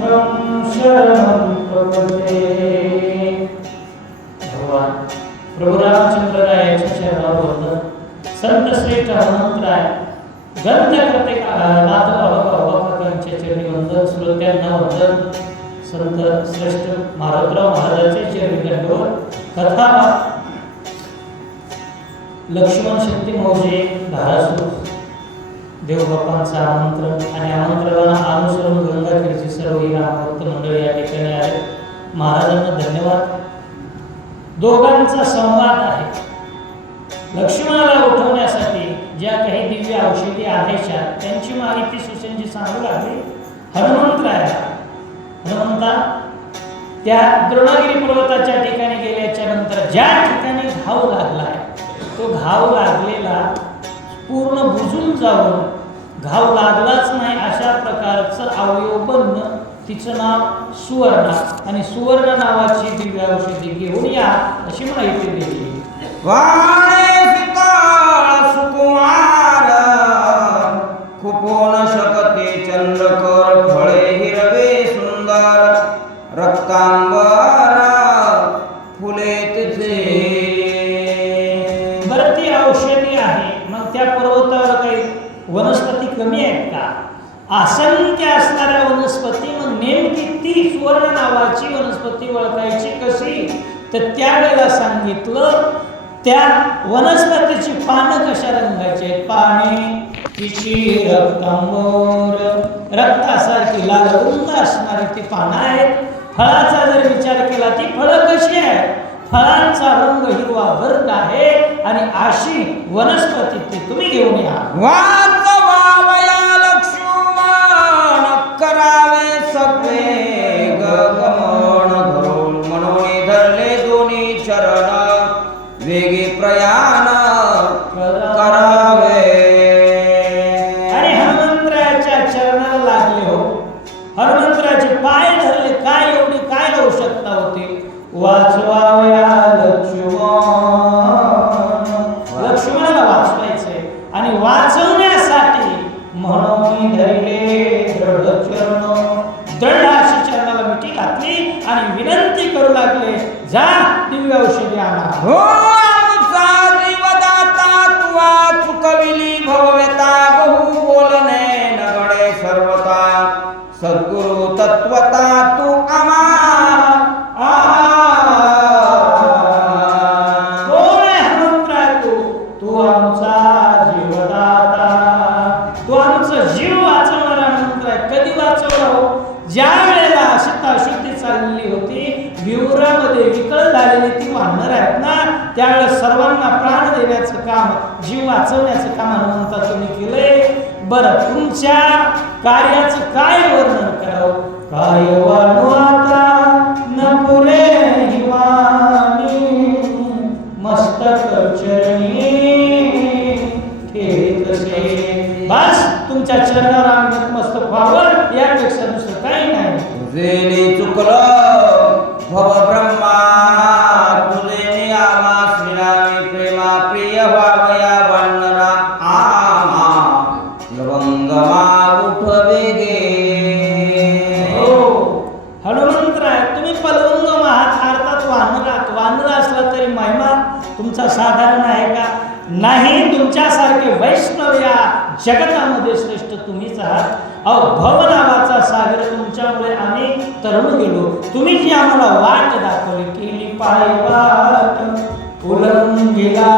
मंत्रं शरणं प्रपद्ये। भगवान प्रभू रामचंद्र रायाच्या चरणावर संत श्रेष्ठ हनुमंतराय गंध करते नाथ बाबांच्या चरणी वंदन, श्रोत्यांना वंदन, संत श्रेष्ठ मारुतराव महाराजांचे चरणी दंडवत। कथा लक्ष्मण शक्ती मौजे धारासूर देवबापांचं आमंत्रण आणि आमंत्रणाला अनुसरून गंगातीरची सर्व भक्त मंडळी या ठिकाणी आले। महाराजांना धन्यवाद। दोघांचा संवाद आहे। लक्ष्मणाला उठवण्यासाठी ज्या काही दिव्य औषधी आदेशात त्यांची माहिती सुसंजी सांगू लागली हनुमंता त्या द्रोणागिरी पर्वताच्या ठिकाणी गेल्याच्या नंतर ज्या ठिकाणी घाव लागलाय तो घाव लागलेला पूर्ण बुजून जाऊन घाव लागलाच नाही अशा प्रकारचं अवयव बनणं, तिचं नाव सुवर्णा आणि सुवर्ण नावाची दिव्य औषधी घेऊन या अशी माहिती दिली। सुकुमार खुपोन शकते चंद्रकर फळे हिरवे सुंदर रक्तांबर फुले तिचे। बरं ती औषधी आहे, मग त्या पर्वतावर काही वनस्पती कमी आहेत का? असंख्य असणाऱ्या वनस्पती, मग नेमकी ती सुवर्ण नावाची वनस्पती ओळखायची कशी? तर त्यावेळेला सांगितलं त्या वनस्पतीची पानं कशा रंगाची आहेत? पाने तिची रक्तांबर, रक्तासारखी लाल रुंद असणारी ती पानं आहेत। फळाचा जर विचार केला ती फळं कशी आहेत? फळांचा रंग हिरवा गर्द आहे आणि अशी वनस्पती ती तुम्ही घेऊन या। वाचवावया लक्ष्मण करावे सगळे गगमन धरून म्हणून धरले दोन्ही चरण वेगी प्रयाण करावे। आणि हनुमंतरायाच्या चरणाला लागले हो, हनुमंतरायाचे पाय धरले। काय एवढी काय आवश्यकता होती? वाचवावया लक्ष्मणाला वाचवायचे आणि वाचवण्यासाठी म्हणून धरले दृढ चरण, दृढ अशी चरणाला मिठी घातली आणि विनंती करू लागले, जा दिव्य औषधी आणा। हो आमचा जीवदाता तुवा चुकविली भवव्यता बहु बोलणे नगडे सर्वता सद्गुरु तत्वता तू आम्हा ज्या वेळेला अशुद्धी चाललेली होती, विवरामध्ये विकळ झालेली ती वानर आहेत ना, त्यावेळेस सर्वांना प्राण देण्याचं काम, जीव वाचवण्याचं काम हनुमंता तुम्ही केलंय। बरं, तुमच्या कार्याचं काय वर्णन करावं? काय वाणू आता न पुरे हिवानी मस्तक चरणी ठेवतसे। बस तुमच्या चरणावर आम्ही नतमस्तक व्हावं, यापेक्षा दुसरं काही नाही। तुझे चुकलं भव ब्रह्मा तुझे आमा श्रीरामी प्रेमा प्रिय व्हावया वानरा आमा लवंगमा उठ वेगे। हो हनुमंतराय, तुम्ही पलवंग आहात, अर्थात वानरात। वानर असला तरी महिमा तुमचा साधारण आहे का? नाही, तुमच्यासारखे वैष्णव या जगतामध्ये श्रेष्ठ तुम्हीच आहात। भव नावाचा सागर तुमच्यामुळे आम्ही तरुण गेलो। तुम्ही जी आम्हाला वाट दाखवली, केली पाय वाट उलंगिला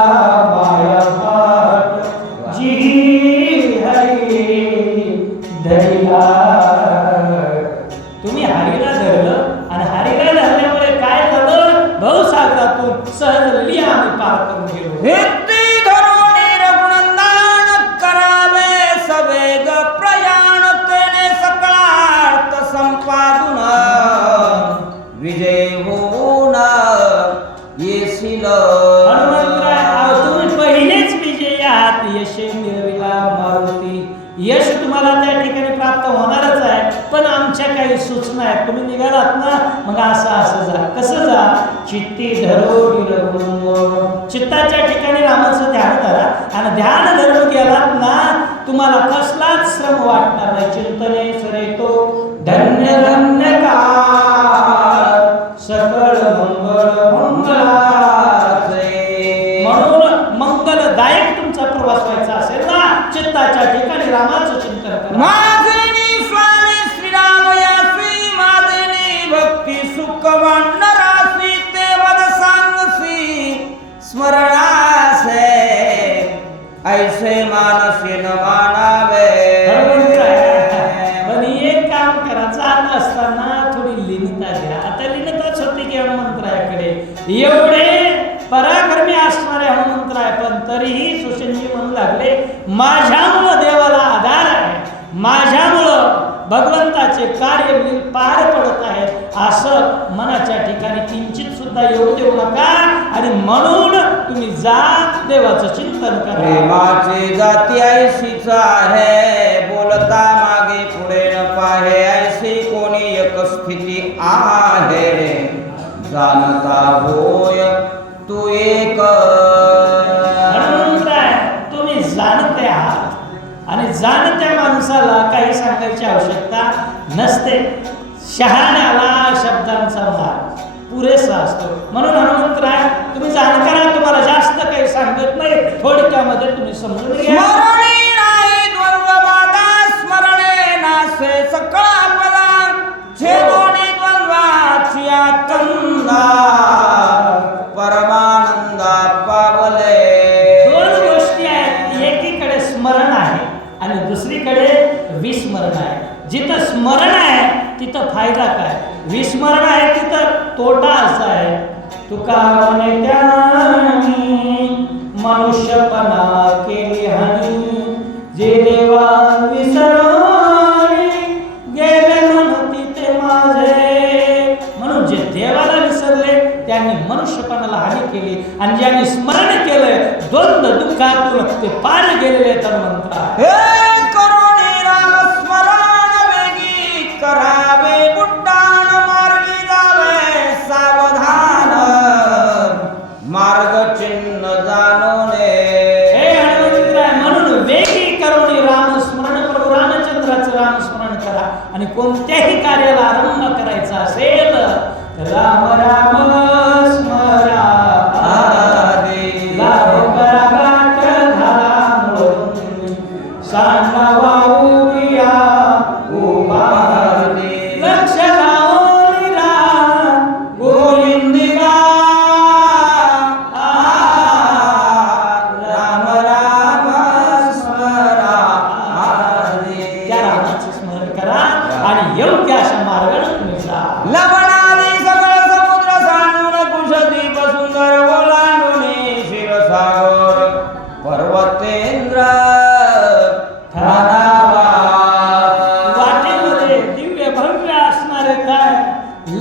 पाय वाट जी हरी धरिला। तुम्ही हरीला धरलं आणि हरीला धरल्यामुळे काय झालं? भवसागरातून सहजली आम्ही पार करून गेलो। विजय होऊन येशील हनुमंतराय, तुम्ही पहिलेच विजयी आहात। यश मिळविला मारुती, यश तुम्हाला त्या ठिकाणी प्राप्त होणारच आहे। पण आमच्या काही सूचना आहेत, तुम्ही निघालात ना, मग असं जा। कसं जा? चित्ती धरो चित्ताच्या ठिकाणी रामाचं ध्यान करा आणि ध्यान धरून गेलात ना, तुम्हाला कसलाच श्रम वाटणार नाही। चिंतने सरे तो धन्य धन्य काम करा, जात असताना थोडी लीनता घ्या. आता लीनताच होती की हनुमंतरायाकडे, एवढे पराक्रमी असणारे हनुमंतराय, पण तरीही सुशेंजी म्हणू लागले माझ्यामुळं देवाला आधार आहे, माझ्यामुळं भगवंताचे कार्य पार पडत आहेत असं मनाच्या ठिकाणी किंचित सुद्धा येऊ देऊ नका. आणि म्हणून तुम्ही जा देवाचं चिंतन करा. प्रेमाची जाती ऐशीच आहे, बोलता मागे पुढे न पाहे, ऐशी कोणी एक स्थिती आहे, जाणता होय तू एक. हनुमंतराय तुम्ही जाणते आहात आणि जाणत्या माणसाला काही सांगायची आवश्यकता नसते. शहाण्याला शब्दांचा भार पुरेसा असतो. म्हणून हनुमंतराय तुम्ही जाणकार आहात, तुम्हाला जास्त काही सांगत नाही, थोडक्यामध्ये तुम्ही समजून घ्या. स्मरणे नाही द्वंद्वबाधा, स्मरणे नासे सकळा पदा, छेदोनी द्वंद्वाची आकंदा, परमानंदा पावले. दोन गोष्टी आहेत, एकीकडे स्मरण आहे आणि दुसरीकडे विस्मरण आहे. जिथं स्मरण आहे तिथं फायदा काय, विस्मरण आहे तिथं तोटा असा आहे. तुका म्हणे त्यानी मनुष्यपणा केली हानी, जे देवा विसरणी गेले म्हणती ते माझे. म्हणून जे देवाला विसरले त्यांनी मनुष्यपणाला हानी केली, आणि ज्यांनी स्मरण केलं द्वंद्व दुःखातून ते पार गेलेले तर म्हणतात हे करुणी राम स्मरण वेगी, करावे बुट्टान मार्गी जावे सावधान, मार्ग चिन्ह जाणोने. हे हनुमंतराय म्हणून वेगी करुणी राम स्मरण, प्रभू रामचंद्राचं रामस्मरण करा. आणि कोणत्याही कार्याला आरंभ करायचा असेल तर राम राम स्मरा, लाभो करा गाठ घाला म्हणून, सांडावा उभिया उभा दे, लक्ष लावून राहा गोविंदिका. राम राम स्मरा, त्या रामाचे स्मरण करा आणि योग्य अशा मार्गाने तुम्ही जा. लवणाने सगळ समुद्र सांडून, कुशदीप सुंदर ओलांडून, क्षीरसागर पर्वतेंद्र ठाणावा. वाटेमध्ये दिव्य भव्य असणारे काय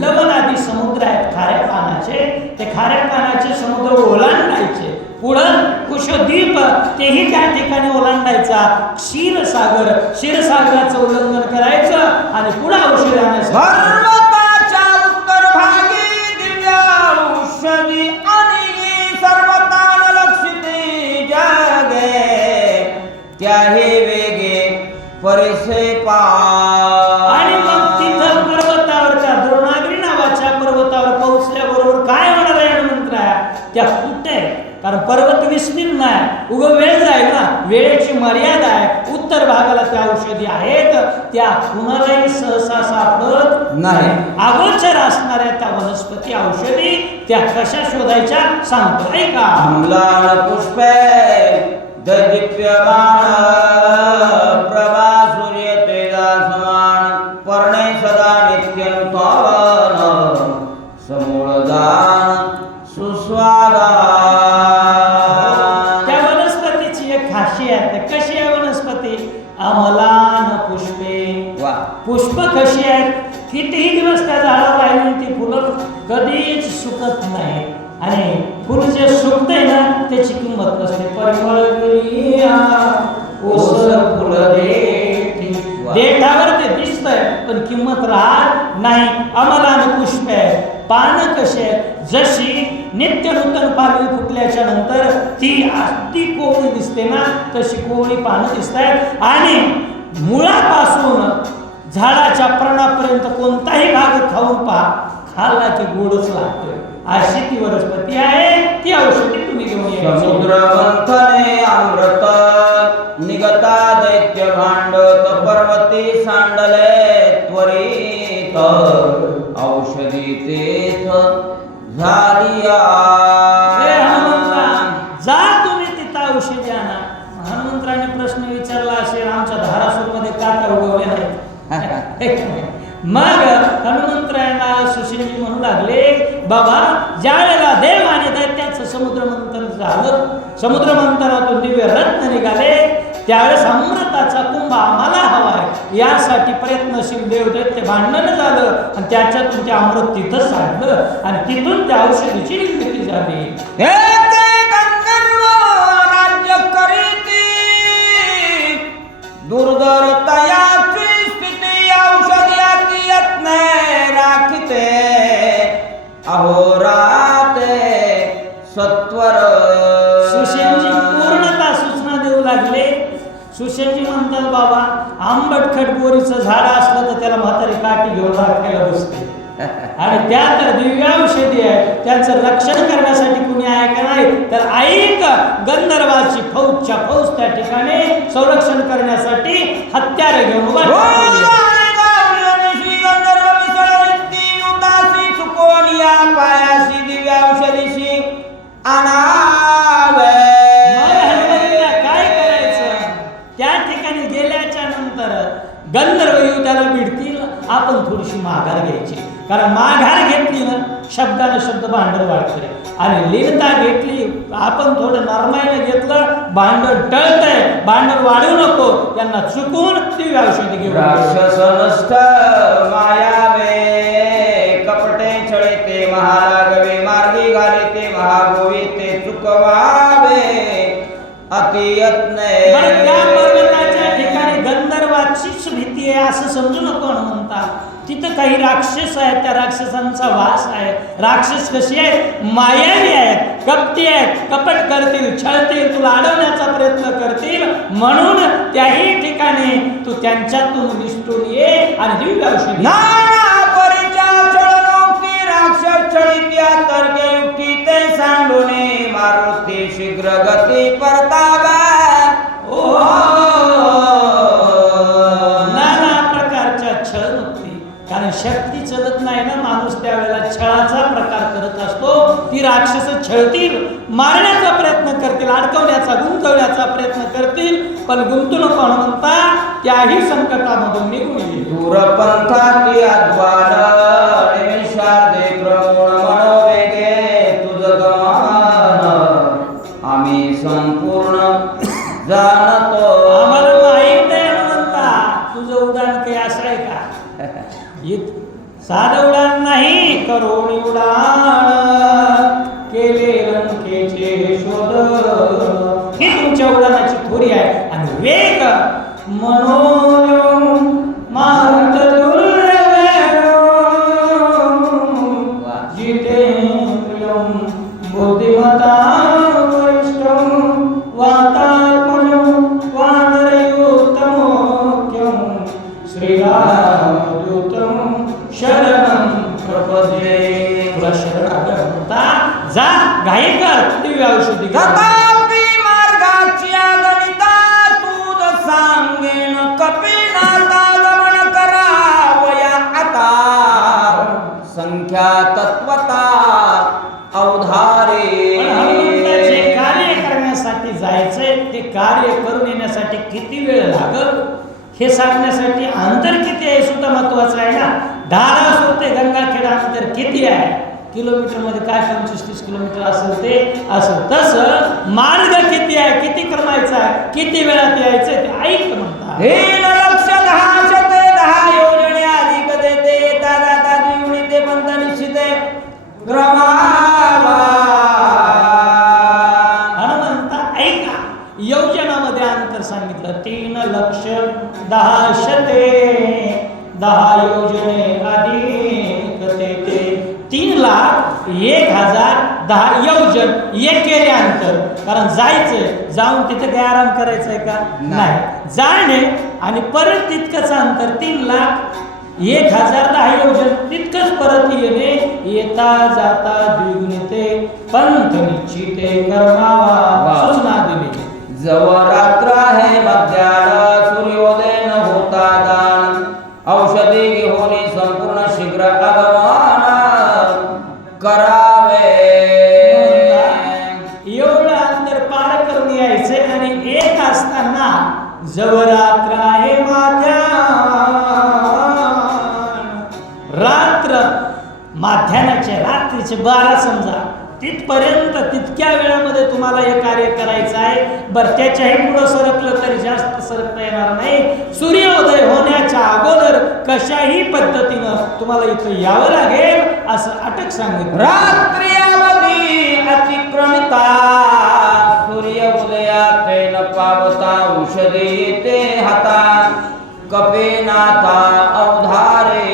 लवणादी समुद्र आहेत खाऱ्या पाण्याचे, ते खाऱ्या पाण्याचे समुद्र ओलांडायचे. पुढं कुशदीप तेही त्या ठिकाणी ओलांडायचा. क्षीरसागर, क्षीरसागराचं उल्लंघन करायचं आणि पुढे औषध आणायचं. पर्वताच्या उत्तर भागी दिव्य औषधी आणि सर्वतान लक्षिते जागे, त्याही वेगे परिसे पा. आणि मग तिथं पर्वतावर, त्या द्रोणागिरी नावाच्या पर्वतावर पोहोचल्याबरोबर काय होणार आहे हनुमंतराया, त्या कुठे, कारण पर्वत विस्तीर्ण आहे, उग वेळ जाईल ना, वेळेची मर्यादा आहे. उत्तर भागाला त्या औषधी आहेत, त्या कुणालाही सहसा सापडत नाही. अगोचर असणाऱ्या त्या वनस्पती औषधी त्या कशा शोधायच्या सांगतो ऐका. अम्लान पुष्पे दैदिप्यमान, प्रभा सूर्य तेजासमान, पर्णे सदा नित्यनुतावन, समूळदान सुस्वादान. त्या वनस्पतीची एक खासियत, कशी आहे वनस्पती, अमलान पुष्पे. वा. पुष्प कशी आहेत, कितीही दिवस त्या झाडावर राहिली ती फुलं कधीच सुकत नाही, आणि फुल जे सुकते ना त्याची किंमत नसते. परिमळ गिरिया ओसर फुल देठी, देठावर ते दिसतंय पण किंमत राहत नाही. अमलान पुष्प आहे. पानं कशी आहेत, जशी नित्य नूतन पालवी फुटल्याच्या नंतर ती अगदी कोवळी दिसते ना, तशी कोवळी पानं दिसत आहेत. आणि मुळापासून झाडाच्या प्रणापर्यंत कोणताही भाग खाऊन पहा, खाल्ला की गोडच लागतोय. अशी ती वनस्पती आहे. ती औषधी तुम्ही घेऊन यायची. समुद्र मंथने अमृत, निगता दैत्य भांडत, पर्वती सांडले त्वरित, औषधी तेथ झालिया. हे हनुमंता, जा तुम्ही तिथं औषधी आणा. हनुमंतराने प्रश्न विचारला असेल, आमच्या धारासूरमध्ये का उगवले नाहीत? मग हनुमंतरायांना सुशीलजी म्हणू लागले, बाबा ज्या वेळेला देव आणि दैत्याचं समुद्र मंथन झालं, समुद्र मंथनातून दिव्य रत्न निघाले, त्यावेळेस अमृताचा कुंभ आम्हाला हवाय यासाठी प्रयत्नशील देव दैत्य भांडण झालं आणि त्याच्यातून ते अमृत तिथं साधलं आणि तिथून त्या औषधीची निर्मिती झाली. राज्य करीती दुर्धर तयाची स्थिती औषधी यत्न राखिते अहोराते सत्वर. सुशेनजी पूर्णतः सूचना देऊ लागले. सुशेनजी म्हणतात, बाबा आंबट खटबोरीचं झाड असलं तर त्याला म्हातारी काठी घेऊन राखायला बसते आणि त्या तर दिव्य औषधी आहे, त्यांचं रक्षण करण्यासाठी कुणी आहे का नाही, तर ऐक गंधर्वाची फौजच्या फौज त्या ठिकाणी संरक्षण करण्यासाठी हत्यारे घेऊन उभा पायाशी दिव्य औषधीशी काय करायचं. त्या ठिकाणी गेल्याच्या नंतर गंधर्व युद्धाला भिडतील, आपण थोडीशी माघार घ्यायची, कारण माघार घेतली ना शब्दाने शब्द भांडण वाढतंय आणि लीनता घेतली आपण थोडं नरमाईने घेतलं भांडण टळतंय, भांडण वाढू नको, त्यांना चुकून दिव्य औषधी घेऊन. राक्षस नष्ट मायावे कपटे छळीते महारागवे मार्गी घालिते महागोविते चुकवावे अतियत्ने. त्या पर्वताच्या ठिकाणी गंधर्वाचीच भीती आहे असं समजू नको म्हणता. तिथं काही राक्षस आहेत, त्या राक्षसांचा वास आहे. राक्षस कशी आहेत, मायावी आहेत, कपटी आहेत, कपट करतील, छळतील, तुला अडवण्याचा प्रयत्न करतील, म्हणून त्याही ठिकाणी तू त्यांच्यातून निष्ठून ये आणि दिव्य औषधी. राक्षस छळीत्या तर्के युक्ती ते सांडूने मारुती शीघ्र गती परतावा. नाना प्रकारच्या छळ मुक्ती, कारण शक्ती चलत नाही ना, माणूस त्यावेळेला छळाचा प्रकार करत असतो. ती राक्षस छळतील, मारण्याचा प्रयत्न करतील, अडकवण्याचा गुंतवण्याचा प्रयत्न करतील, पण गुंतू नको म्हणता त्याही संकटामधून निघून येईल. दूरपंथाती अद्वार निमिषार्धे क्रमण मनोवेगे तुझ गमान आम्ही संपूर्ण जाणतो. आम्हाला माहीत आहे म्हणता तुझं उडान काही असं आहे का, साधं उडान नाही, करोनी उडान केले लंकेचे शोध, ही तुमच्या उडानाची थोरी आहे. आणि वेग मनोरम मारुत जितेंद्रियम बुद्धिमता वरिष्ठम वातात्मजम वानरयुतमोक्यम श्रीरामदूतम शरणं प्रपद्ये. तुला शरण म्हणता जा घाई कर दिव्य औषधी. तथापि मार्गाची गणिता तूच सांगेन कपिनाथा गमन करावया आता संख्या तत्वता अवधारे. जे कार्य करण्यासाठी जायचंय ते कार्य करून येण्यासाठी किती वेळ लागल हे सांगण्यासाठी अंतर किती आहे सुद्धा महत्वाचं आहे ना. धारासूर ते गंगाखेड अंतर किती आहे, किलोमीटर मध्ये काय 25-30 किलोमीटर असेल ते असं, तसं मार्ग किती आहे, किती क्रमायचा आहे, किती वेळात यायचं ते ऐक म्हणतात. 10 योजने अधिक देते येता जाता द्विगुणी ते पंत निश्चिते क्रमावा. हनुमंता ऐका, योजनामध्ये अंतर सांगितलं 3,10,000 10 योजने अधिक ते 3,01,000 10 योजन एक केले अंतर. कारण जायचंय, जाऊन तिथे काय आराम करायचंय का, नाही, जाणे आणि परत तितकंच अंतर 3,01,000 10 योजन तितकंच परत येणे. येता जाता द्विगुणिते पंथ निश्चिते कर्मावा सूचना दिली. जवळ रात्र आहे मध्यान सूर्योदय न होता दान औषधी घेऊन संपूर्ण शीघ्र आगमन करावे. एवढं अंतर पार करून यायचे आणि एक असताना जवळ रात्र आहे माथ्या माध्यानाचे रात्रीचे 12 समजा तिथपर्यंत तितक्या वेळामध्ये तुम्हाला हे कार्य करायचं आहे. बरं त्याच्याही पुढं सरकलं तरी जास्त सरकता येणार नाही. सूर्योदय होण्याच्या अगोदर कशाही पद्धतीनं तुम्हाला इथं यावं लागेल असं अटक सांगितलं. रात्री अवधी अतिक्रमिता सूर्य उदयाते न पावता औषधे येते हाता कपेनाथा अवधारे.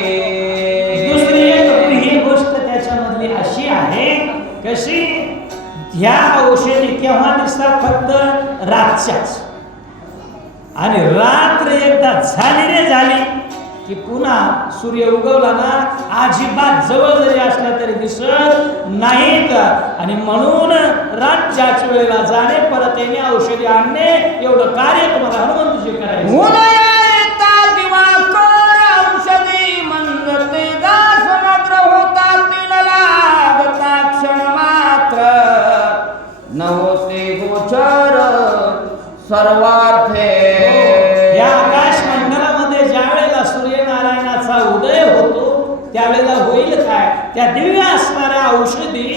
दुसरी एक ही गोष्ट त्याच्यामधली अशी आहे कशी ह्या औषधी केव्हा दिसतात फक्त रातच्याच आणि रात्र एकदा झाली रे झाली की पुन्हा सूर्य उगवला ना अजिबात जवळ जरी असला तरी दिसत नाहीत. आणि म्हणून रातच्याच वेळेला जाणे परत येणे औषधी आणणे एवढं कार्य तुम्हाला हनुमंतजी करायचं. उदया येता दिवाकर औषधी मंदते गा समुद्र होता तिल लागता क्षण मात्र न होते गोचर सर्वार्थे. या आकाश मंडलामध्ये ज्या वेळेला सूर्यनारायणाचा उदय होतो त्यावेळेला होईल काय त्या दिव्य असणाऱ्या औषधी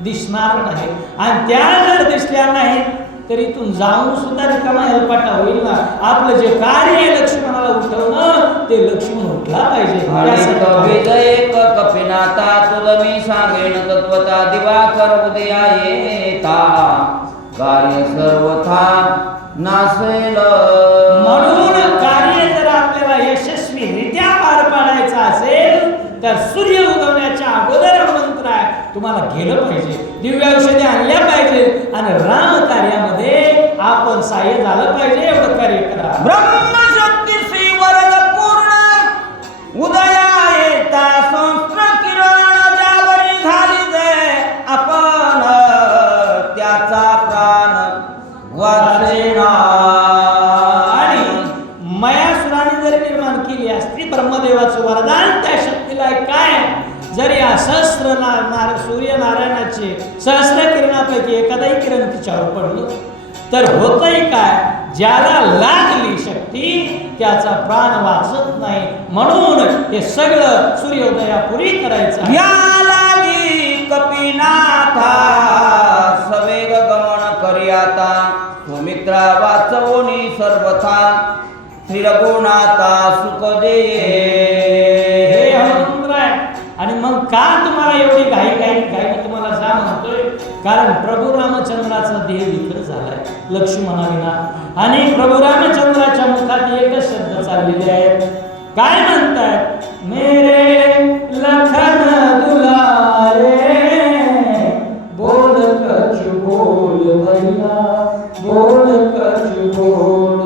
दिसणार नाही. आणि त्या जर दिसल्या नाहीत तरी इथून जाऊन सुद्धा रिकामा हेलपाटा होईल ना. आपलं जे कार्य आहे लक्ष्मणाला उठवणं ते लक्ष्मण उठला पाहिजे. एक कपिनाथा तुला मी सांगेन तत्वता दिवाकर उदया येता कार्य सर्वथा नासेल. म्हणून कार्य जर आपल्याला यशस्वीरित्या पार पाडायचं असेल तर सूर्य उगवण्याच्या अगोदर मंत्र आहे तुम्हाला गेलं पाहिजे. दिव्य औषधी आणल्या पाहिजे आणि राम कार्यामध्ये आपण सहाय्य झालं पाहिजे. एवढं कार्य करा. ब्रह्मशक्ती श्री वरद पूर्ण उदया येता संस्त्र किरण ज्यावरी घाली दे आपण त्याचा प्राण वाचेना. आणि मयासुराने जरी निर्माण केली असती ब्रह्मदेवाचं वरदान त्या शक्तीला काय जरी सहस्त्र सूर्यनारायणाचे सहस्त्र किरणापैकी एखादाही किरण तिच्यावर पडलं तर होतंय काय ज्याला लागली शक्ती त्याचा प्राण वाचत नाही. म्हणून हे सगळं सूर्योदयापूर्वी करायचं. या लागी कपिनाथा सवेग गमन करियाता सुमित्रा वाचवोनी सर्वथा त्रिरघुनाथा सुख दे. हे हनुमंत्र आहे. आणि मग का तुम्हाला एवढी घाई तुम्हाला जा म्हणतोय कारण प्रभू रामचंद्राचा देह विकर झालाय लक्ष्मणाविना. आणि प्रभू रामचंद्राच्या मुखात एकच शब्द चाललेले आहेत. काय म्हणतात मेरे लखन दुलारे बोल कछ बोल भैया बोल कछ बोल.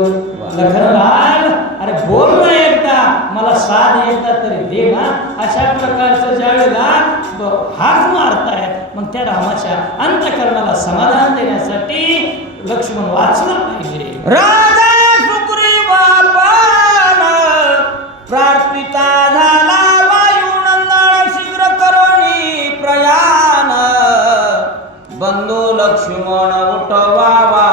लखनलाल अरे बोल ना एकदा मला साथ एकदा तरी दे ना. अशा प्रकारचं ज्या वेळेला हाक मारतायत मग त्या रामाच्या अंतःकरणाला समाधान देण्यासाठी लक्ष्मण वाचलं पाहिजे. राजा सुग्रीवापन प्रार्थिता झाला वायुनंदन शीघ्र करोनी प्रयाण बंधू लक्ष्मण उठवावा.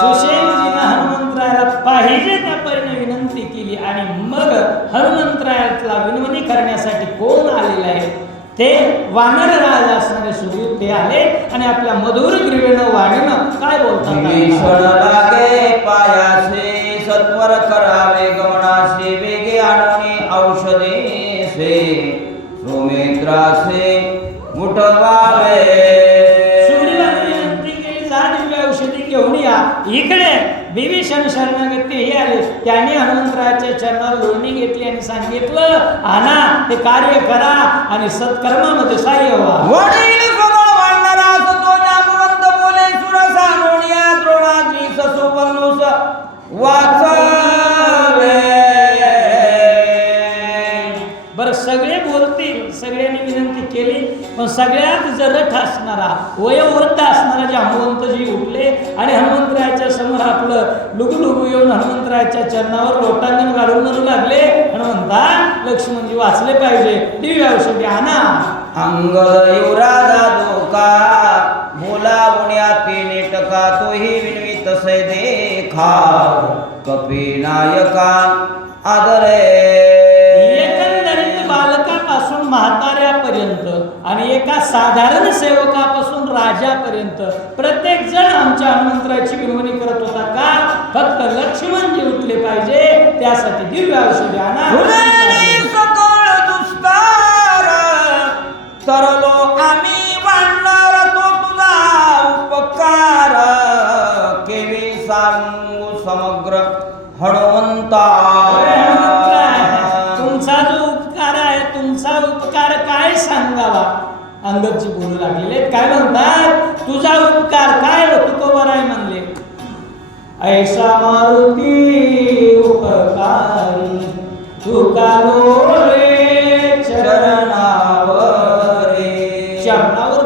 सुशेनजीनं हनुमंतरायाला पाहिजे त्या परीने विनंती केली आणि मग हनुमंतरायाला विनवणी करण्यासाठी कोण आलेले आहे ते वानर राज असणारे सुग्रीव ते आले आणि आपल्या मधुर ग्रीवेनं वाणीनं काय बोलतात. भीषण लागे पायासे सत्वर करावे गमनासे वेगे आणूनी औषधेसे सुमित्रासे उठवावे. सुग्रीवाने विनंती केली जा दिव्य औषधी घेऊन या. इकडे विभीषण शरणागती हे आले त्यांनी हनुमंतरायाच्या चरणावर लोळणी घेतली आणि सांगितलं आणा ते कार्य करा आणि सत्कर्मामध्ये सहाय्य व्हा. वडील सगळ वाढणारा तो जामवंत बोले सुरसा नोनिया द्रोणाद्री ससुपन्नुस वाचवे. बरं सगळे बोलतील सगळ्यांनी विनंती केली पण सगळ्यात जरठ असणारा वयोवृद्ध असणारा जांबुवंतजी उठले आणि हनुमंतरायाच्या समोर आपलं लुगू येऊन हनुमंतरायाच्या चरणावर लोटांगण घालून म्हणू लागले हनुमंता लक्ष्मणजी वाचले पाहिजे दिव्य औषधी आणा. अंग युवराजा धोका बोला उण्याती नेटका तोही विनवीत से देखा कपिनायका आदरे. एकंदरीत बालकापासून म्हाताऱ्यापर्यंत राजापर्यंत आणि एका साधारण सेवकापासून राजापर्यंत प्रत्येक जण आमच्या हनुमंतरायाची विनवणी करत होता का फक्त लक्ष्मण जे उठले पाहिजे त्यासाठी दिव्य औषधे आणा. सकळ दुस्तार तरलो आम्ही वाढणार तो तुझा उपकार केवी सांगू समग्र हनुमंता. तुमचा जो उपकार आहे तुमचा उपकार काय सांगावा. अंगदजी बोलू लागलेले काय म्हणतात तुझा उपकार काय तुकोबर आहे म्हणले. ऐसा मारुती उपकारी तुकालो रे चरणावर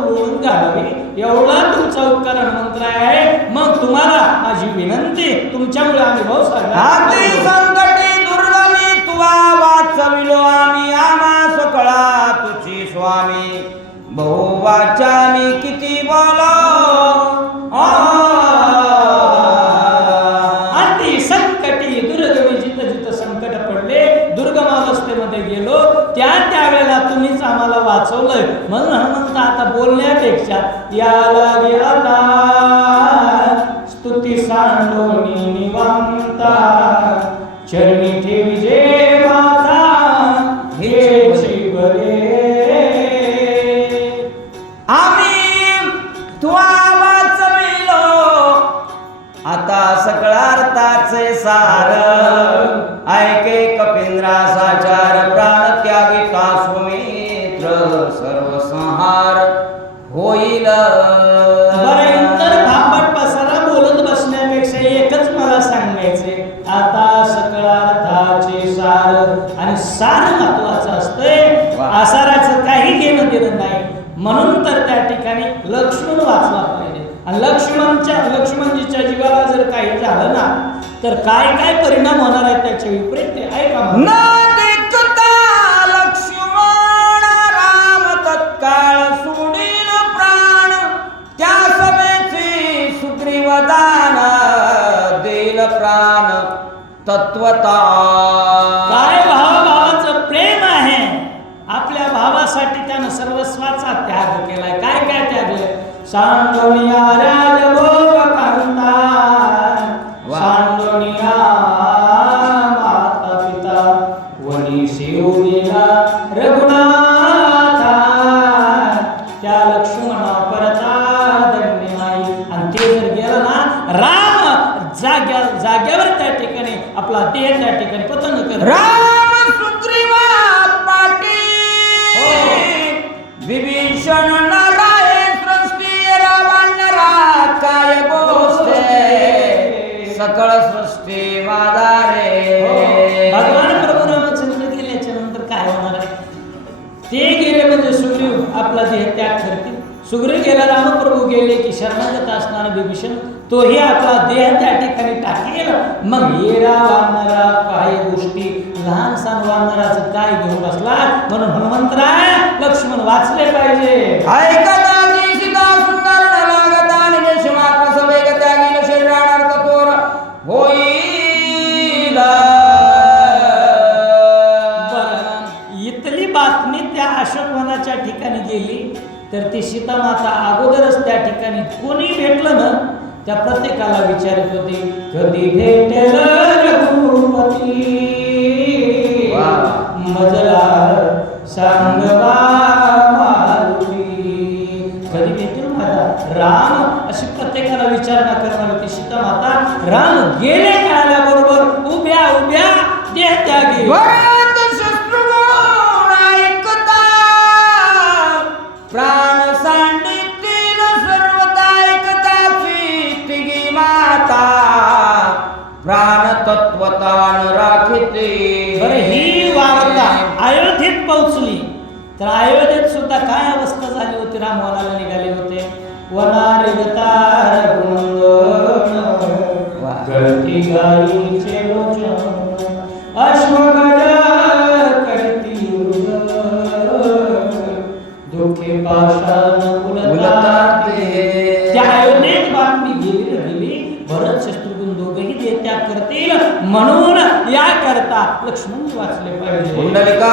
लोळून घालावे एवढा तुमचा उपकार हनुमंतराय आहे. मग तुम्हाला माझी विनंती तुमच्यामुळे आम्ही भाऊ आधी संकटी दुर्गमी तुवा वाचविलो आम्ही आम्हा सकळा तुझी स्वामी बहु वाचा मी किती बोलो. अति संकटी दुर्गमी जिथं जिथं संकट पडले दुर्गमावस्थेमध्ये गेलो त्यावेळेला तुम्हीच आम्हाला वाचवलंय. म्हणून हनुमंत आता बोलण्यापेक्षा याला आता स्तुती सांडोनी निवांता चरणी ठेवी जे माता हे बरे. आम्ही तुवा वाचविलो आता सकळार्थाचे सार ऐके कपिंद्रा साचार प्राण त्यागिता सुमित्र सर्व संहार होईल. बरं भांबट पसारा बोलत बसण्यापेक्षा एकच मला सांगायचे आता सकळार्थाचे सार आणि सार महत्वाचं असतंय. आसाराचं काही घेणं देणं नाही. म्हणून तर त्या ठिकाणी लक्ष्मण वाचला पाहिजे आणि लक्ष्मणजीच्या जीवाला जर काही झालं ना तर काय काय परिणाम होणार आहेत त्याचे विपरीत ते ऐका. लक्ष्मण राम तत्काळ सोडील प्राण त्या सभेची सुग्रीवदान देईल प्राण तत्वता. काय भावाचं प्रेम आहे आपल्या भावासाठी त्यानं सर्वस्वाचा त्याग केलाय. काय काय त्यागलंय. सांडोनिया राजभोग कांता सांडोनिया माता पिता वनी शिवलीला रघुनाथा त्या लक्ष्मणा परता दंड नाही. आणि ते जर गेलं ना राम जाग्यावर त्या ठिकाणी आपला देह त्या ठिकाणी पतन कर. राम सुग्रीवा पाटी विभीषण नराय सृष्टी रावण काय गोष्टे सकळ सृष्टी वादारे. भगवान प्रभू रामचंद्र गेल्याच्या नंतर काय होणार आहे. ते गेले म्हणजे सुग्रीव आपला देह त्याग करतील. सुग्रीव गेला रामप्रभू गेले की शरणागत असणारा विभीषण तोही आपला देह त्या ठिकाणी टाकेल. मग येरा वानरा काय गोष्टी लहान सण वानराचं काय घेऊन बसला. म्हणून हनुमंतराय लक्ष्मण वाचले पाहिजे. ऐकता की सीता सुंदर न लागता आणि निशमात्र सवेग त्यागील शरीरार्थ तोर होईल. इथली बातमी त्या अशोकवनाच्या ठिकाणी गेली तर ती सीता माता अगोदरच त्या ठिकाणी कोणी भेटलं ना त्या प्रत्येकाला विचारत होती कधी भेटेल रघुपती मजला सांगवा मारुती. कधी भेटेल माझा राम अशी प्रत्येकाला विचारणा करणार होती सीता माता. राम गेले काळाबरोबर उभ्या उभ्या देह त्यागी प्राण सांडितील सर्वता एकताची तिघी माता प्राण तत्वतान राखिते. बरं ही वार्ता अयोध्येत पोहोचली तर अयोध्येत सुद्धा काय अवस्था झाली होती. राम वनाला निघाले होते. वनारे गतार गळती गाईचे लोचन अश्वगज करती दुःखे पाषाण उलताते. त्या अयोध्येत बातमी गेली भरत शत्रुघ्न दोघेही त्याग करतील. म्हणून या करता लक्ष्मण वाचले पाहिजे. कुंडलिका